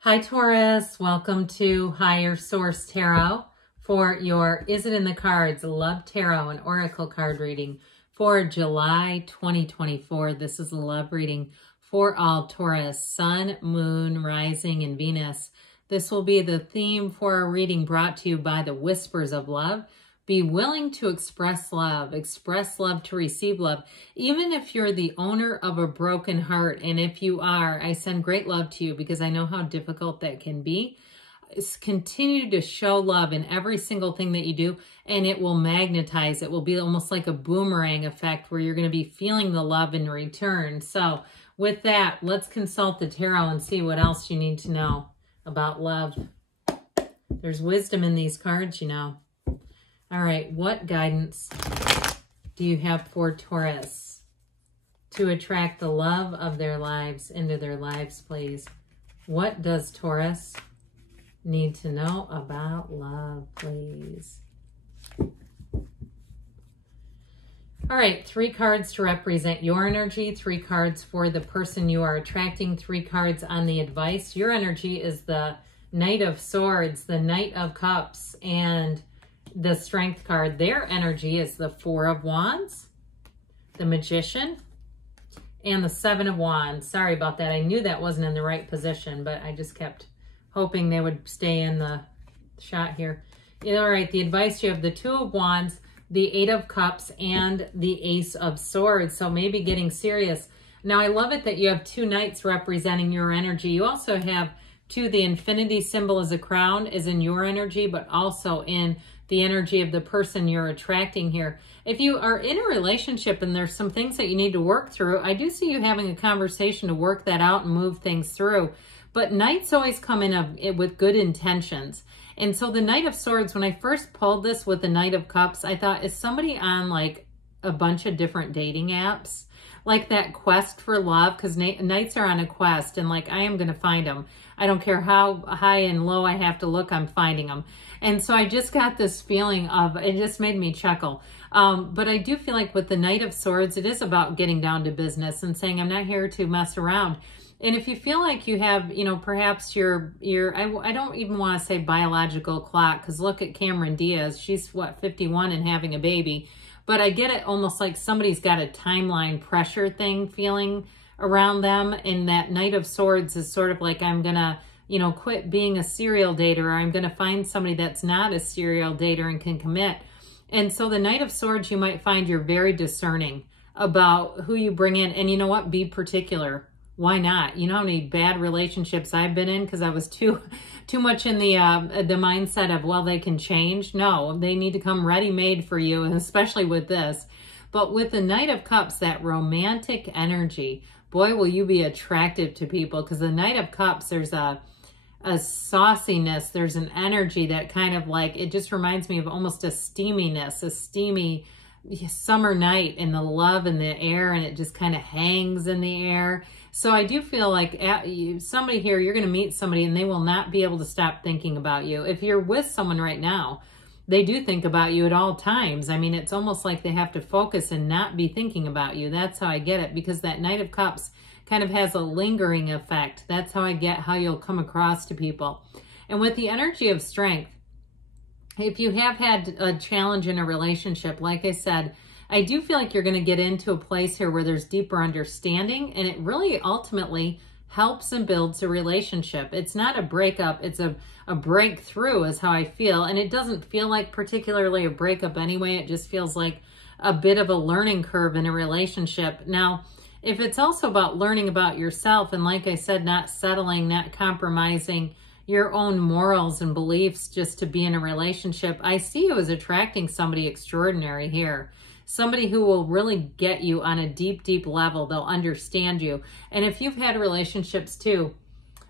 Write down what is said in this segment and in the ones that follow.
Hi Taurus, welcome to Higher Source Tarot for your Is It in the Cards Love Tarot and Oracle card reading for July 2024. This is a love reading for all Taurus, Sun, Moon, Rising, and Venus. This will be the theme for a reading brought to you by the Whispers of Love. Be willing to express love to receive love. Even if you're the owner of a broken heart, and if you are, I send great love to you because I know how difficult that can be. Continue to show love in every single thing that you do, and it will magnetize. It will be almost like a boomerang effect where you're going to be feeling the love in return. So with that, let's consult the tarot and see what else you need to know about love. There's wisdom in these cards, you know. All right, what guidance do you have for Taurus to attract the love of their lives into their lives, please? What does Taurus need to know about love, please? All right, 3 cards to represent your energy, 3 cards for the person you are attracting, 3 cards on the advice. Your energy is the Knight of Swords, the Knight of Cups, and the Strength card. Their energy is the 4 of Wands, the Magician, and the 7 of Wands. Sorry about that. I knew that wasn't in the right position, but I just kept hoping they would stay in the shot here. All right, the advice, you have the 2 of Wands, the 8 of Cups, and the Ace of Swords. So maybe getting serious. Now, I love it that you have 2 knights representing your energy. You also have 2, the infinity symbol as a crown is in your energy, but also in the energy of the person you're attracting here. If you are in a relationship and there's some things that you need to work through, I do see you having a conversation to work that out and move things through. But knights always come in with good intentions. And so the Knight of Swords, when I first pulled this with the Knight of Cups, I thought, is somebody on like a bunch of different dating apps? Like that quest for love, because knights are on a quest, and like, I am going to find them. I don't care how high and low I have to look, I'm finding them. And so I just got this feeling of, it just made me chuckle. But I do feel like with the Knight of Swords, it is about getting down to business and saying, I'm not here to mess around. And if you feel like you have, you know, perhaps I don't even want to say biological clock, because look at Cameron Diaz. She's, what, 51 and having a baby. But I get it almost like somebody's got a timeline pressure thing feeling around them. And that Knight of Swords is sort of like, I'm going to, you know, quit being a serial dater, or I'm going to find somebody that's not a serial dater and can commit. And so the Knight of Swords, you might find you're very discerning about who you bring in. And you know what? Be particular. Why not? You know how many bad relationships I've been in because I was too much in the mindset of, well, they can change. No, they need to come ready-made for you, and especially with this. But with the Knight of Cups, that romantic energy, boy, will you be attractive to people, because the Knight of Cups, there's a sauciness, there's an energy that kind of like, it just reminds me of almost a steaminess, a steamy summer night, and the love in the air, and it just kind of hangs in the air. So I do feel like somebody here, you're going to meet somebody and they will not be able to stop thinking about you. If you're with someone right now, they do think about you at all times. I mean, it's almost like they have to focus and not be thinking about you. That's how I get it, because that Knight of Cups kind of has a lingering effect. That's how I get how you'll come across to people. And with the energy of Strength, if you have had a challenge in a relationship, like I said, I do feel like you're going to get into a place here where there's deeper understanding, and it really ultimately helps and builds a relationship. It's not a breakup, it's a breakthrough is how I feel. And it doesn't feel like particularly a breakup anyway. It just feels like a bit of a learning curve in a relationship. Now, if it's also about learning about yourself, and like I said, not settling, not compromising your own morals and beliefs just to be in a relationship, I see you as attracting somebody extraordinary here. Somebody who will really get you on a deep, deep level. They'll understand you. And if you've had relationships too,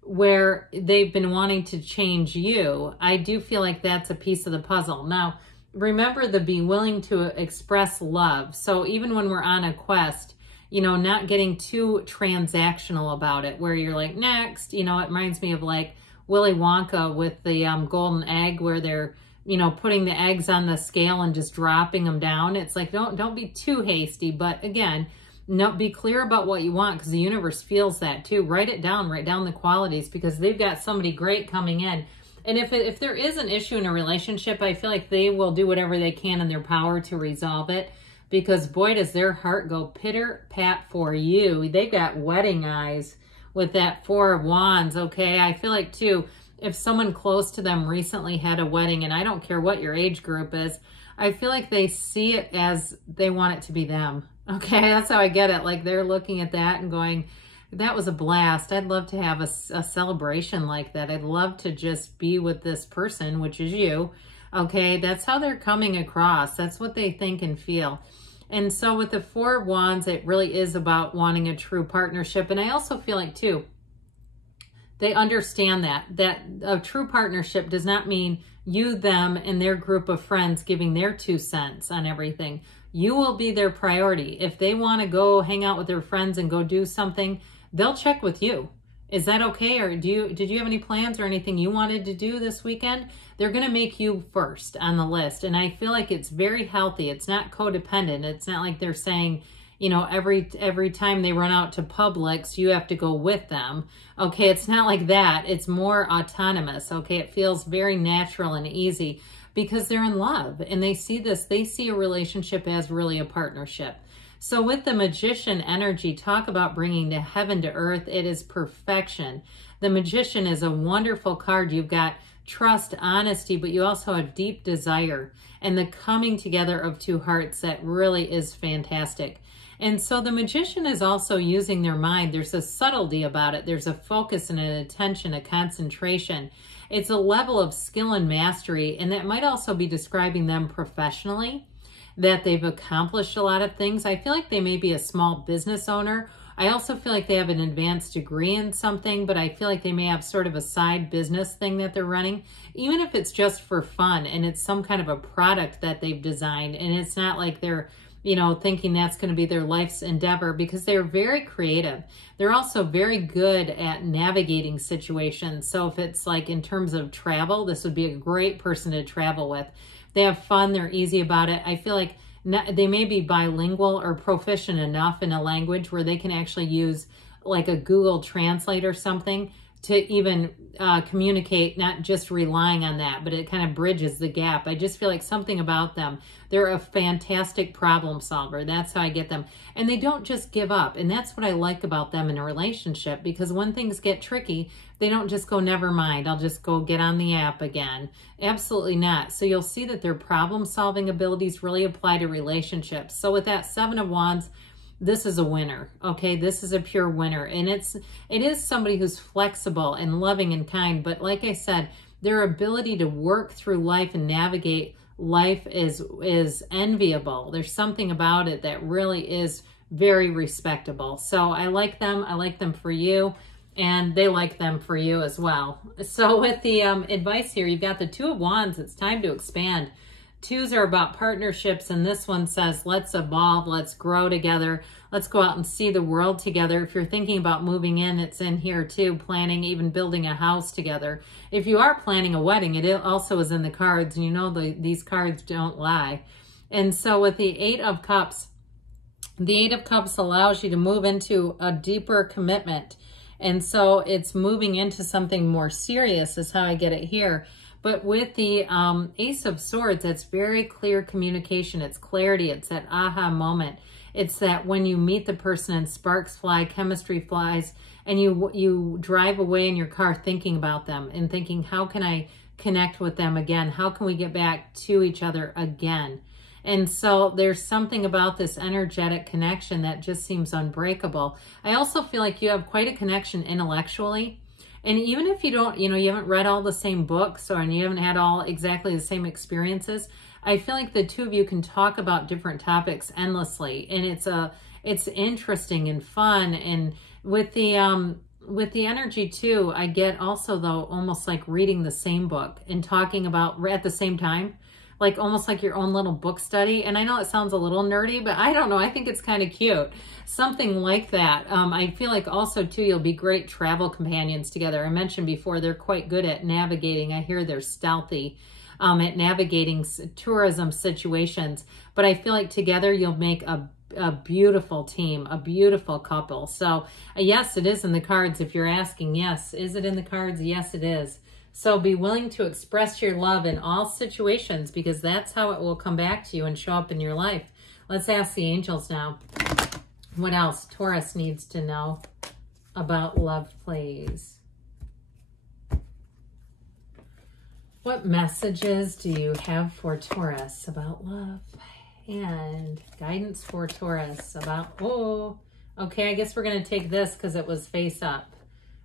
where they've been wanting to change you, I do feel like that's a piece of the puzzle. Now, remember the be willing to express love. So even when we're on a quest, you know, not getting too transactional about it, where you're like, next, you know, it reminds me of like Willy Wonka with the golden egg, where they're, you know, putting the eggs on the scale and just dropping them down. It's like, don't be too hasty. But again, No, be clear about what you want, because the universe feels that too. Write it down, write down the qualities, because they've got somebody great coming in. And if there is an issue in a relationship, I feel like they will do whatever they can in their power to resolve it, because boy, does their heart go pitter-pat for you. They've got wedding eyes with that Four of Wands, okay? I feel like too, if someone close to them recently had a wedding, and I don't care what your age group is, I feel like they see it as they want it to be them. Okay, that's how I get it. Like they're looking at that and going, that was a blast. I'd love to have a celebration like that. I'd love to just be with this person, which is you. Okay, that's how they're coming across. That's what they think and feel. And so with the Four of Wands, it really is about wanting a true partnership. And I also feel like too, they understand that a true partnership does not mean you, them, and their group of friends giving their 2 cents on everything. You will be their priority. If they want to go hang out with their friends and go do something, they'll check with you. Is that okay? Or did you have any plans or anything you wanted to do this weekend? They're going to make you first on the list. And I feel like it's very healthy. It's not codependent. It's not like they're saying, you know, every time they run out to Publix, you have to go with them. Okay, it's not like that. It's more autonomous. Okay, it feels very natural and easy because they're in love and they see this. They see a relationship as really a partnership. So with the Magician energy, talk about bringing to heaven to earth. It is perfection. The Magician is a wonderful card. You've got trust, honesty, but you also have deep desire and the coming together of two hearts that really is fantastic. And so the Magician is also using their mind. There's a subtlety about it. There's a focus and an attention, a concentration. It's a level of skill and mastery, and that might also be describing them professionally, that they've accomplished a lot of things. I feel like they may be a small business owner. I also feel like they have an advanced degree in something, but I feel like they may have sort of a side business thing that they're running, even if it's just for fun and it's some kind of a product that they've designed. And it's not like they're, you know, thinking that's going to be their life's endeavor, because they're very creative. They're also very good at navigating situations. So if it's like in terms of travel, this would be a great person to travel with. They have fun. They're easy about it. I feel like they may be bilingual or proficient enough in a language where they can actually use like a Google Translate or something to even communicate, not just relying on that, but it kind of bridges the gap. I just feel like something about them. They're a fantastic problem solver. That's how I get them. And they don't just give up. And that's what I like about them in a relationship, because when things get tricky, they don't just go, never mind, I'll just go get on the app again. Absolutely not. So you'll see that their problem solving abilities really apply to relationships. So with that Seven of Wands, this is a winner, okay? This is a pure winner. And it is somebody who's flexible and loving and kind. But like I said, their ability to work through life and navigate life is enviable. There's something about it that really is very respectable. So I like them. I like them for you. And they like them for you as well. So with the advice here, you've got the Two of Wands. It's time to expand. Twos are about partnerships, and this one says, let's evolve, let's grow together, let's go out and see the world together. If you're thinking about moving in, it's in here too, planning, even building a house together. If you are planning a wedding, it also is in the cards, and you know these cards don't lie. And so with the Eight of Cups, the Eight of Cups allows you to move into a deeper commitment. And so it's moving into something more serious is how I get it here. But with the Ace of Swords, it's very clear communication. It's clarity. It's that aha moment. It's that when you meet the person and sparks fly, chemistry flies, and you drive away in your car thinking about them and thinking, how can I connect with them again? How can we get back to each other again? And so there's something about this energetic connection that just seems unbreakable. I also feel like you have quite a connection intellectually. And even if you don't, you haven't read all the same books and you haven't had all exactly the same experiences, I feel like the two of you can talk about different topics endlessly. And it's interesting and fun. And with the energy too, I get also though, almost like reading the same book and talking about at the same time, like almost like your own little book study. And I know it sounds a little nerdy, but I don't know. I think it's kind of cute. Something like that. I feel like also too, you'll be great travel companions together. I mentioned before, they're quite good at navigating. I hear they're stealthy at navigating tourism situations, but I feel like together you'll make a a beautiful team, a beautiful couple. So yes, it is in the cards. If you're asking, yes, is it in the cards? Yes, it is. So be willing to express your love in all situations, because that's how it will come back to you and show up in your life. Let's ask the angels now. What else Taurus needs to know about love, please? What messages do you have for Taurus about love? And guidance for Taurus about, oh, okay, I guess we're going to take this because it was face up.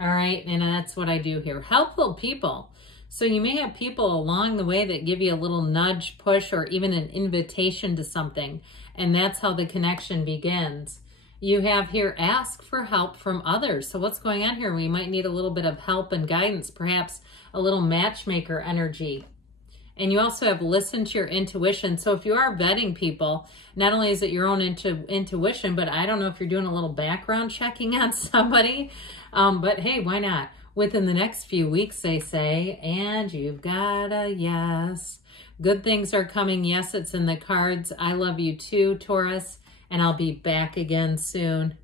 All right, and that's what I do here. Helpful people. So you may have people along the way that give you a little nudge, push, or even an invitation to something. And that's how the connection begins. You have here, ask for help from others. So what's going on here? We might need a little bit of help and guidance, perhaps a little matchmaker energy. And you also have listen to your intuition. So if you are vetting people, not only is it your own intuition, but I don't know if you're doing a little background checking on somebody. But hey, why not? Within the next few weeks, they say, and you've got a yes. Good things are coming. Yes, it's in the cards. I love you too, Taurus, and I'll be back again soon.